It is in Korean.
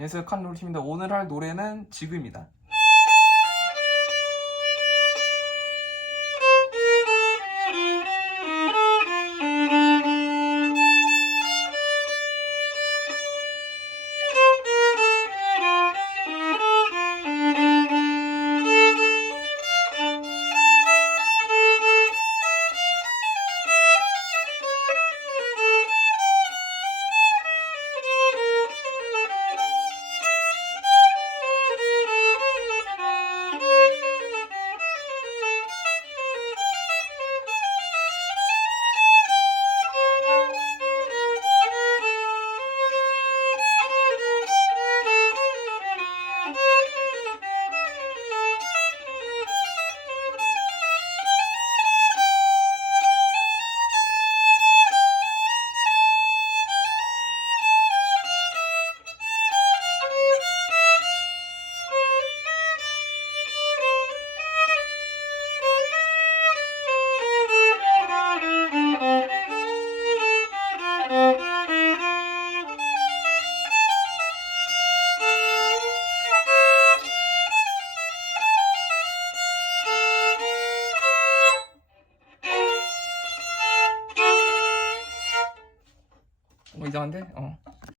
안녕하세요 칸롤팀입니다. 오늘 할 노래는 지금이다 어 이상한데? 어